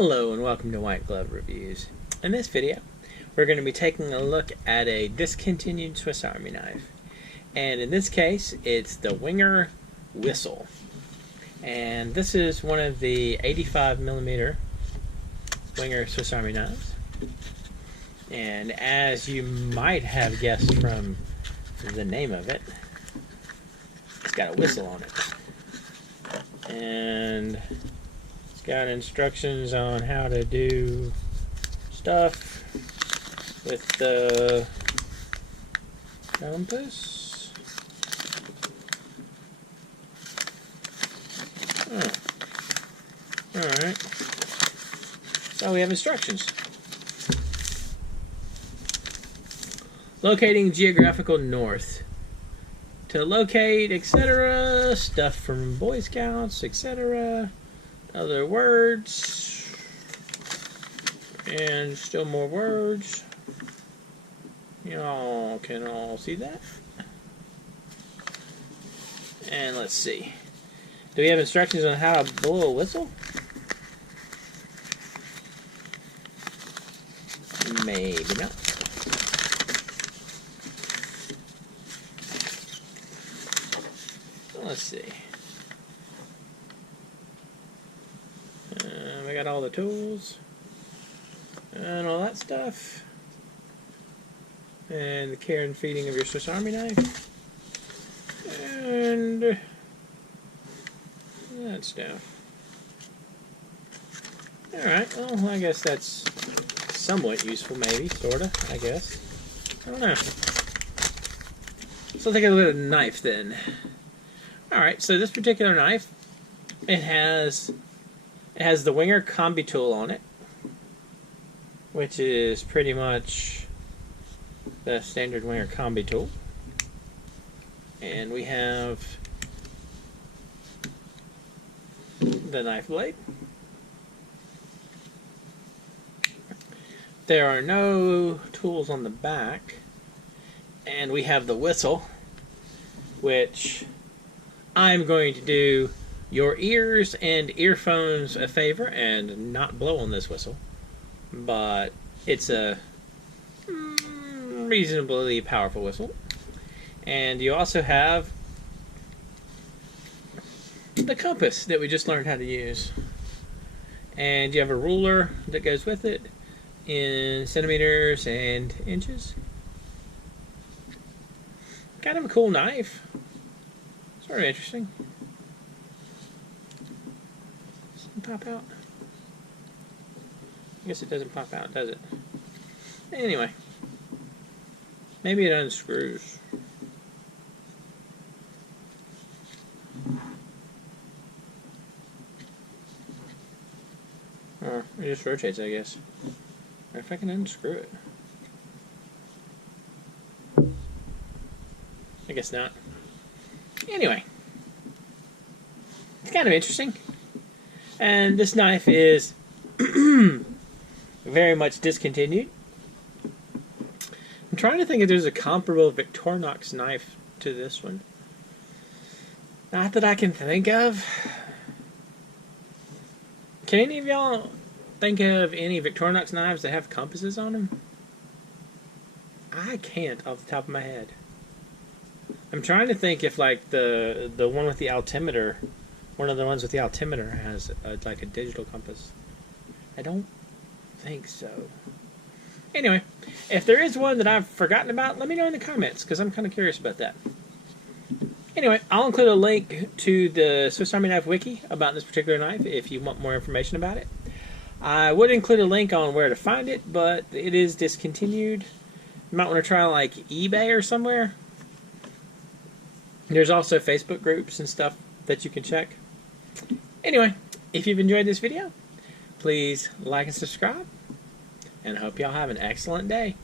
Hello and welcome to White Glove Reviews. In this video, we're going to be taking a look at a discontinued Swiss Army knife. And in this case, it's the Wenger Whistle. And this is one of the 85mm Wenger Swiss Army knives. And as you might have guessed from the name of it, it's got a whistle on it. And got instructions on how to do stuff with the compass. Alright. So we have instructions. Locating geographical north. To locate, etc. Stuff from Boy Scouts, etc. Other words, and still more words. Y'all can all see that. And let's see. Do we have instructions on how to blow a whistle? Maybe not. Let's see. We got all the tools and all that stuff, and the care and feeding of your Swiss Army knife, and that stuff. Alright, well, I guess that's somewhat useful, maybe, sorta, I guess. I don't know. So let's take a look at the knife then. Alright, so this particular knife, it has the Wenger combi tool on it, which is pretty much the standard Wenger combi tool. And we have the knife blade. There are no tools on the back. And we have the whistle, which I'm going to do your ears and earphones a favor and not blow on this whistle, but it's a reasonably powerful whistle. And you also have the compass that we just learned how to use, and you have a ruler that goes with it in centimeters and inches. Kind of a cool knife, sort of interesting. Pop out? I guess it doesn't pop out, does it? Anyway, maybe it unscrews. Or it just rotates, I guess. Or if I can unscrew it. I guess not. Anyway, it's kind of interesting. And this knife is very much discontinued. I'm trying to think if there's a comparable Victorinox knife to this one. Not that I can think of. Can any of y'all think of any Victorinox knives that have compasses on them? I can't off the top of my head. I'm trying to think if like the one with the altimeter, one of the ones with the altimeter has like a digital compass. I don't think so. Anyway, if there is one that I've forgotten about, let me know in the comments, because I'm kind of curious about that. Anyway, I'll include a link to the Swiss Army Knife Wiki about this particular knife if you want more information about it. I would include a link on where to find it, but it is discontinued. You might want to try like eBay or somewhere. There's also Facebook groups and stuff that you can check. Anyway, if you've enjoyed this video, please like and subscribe, and I hope y'all have an excellent day.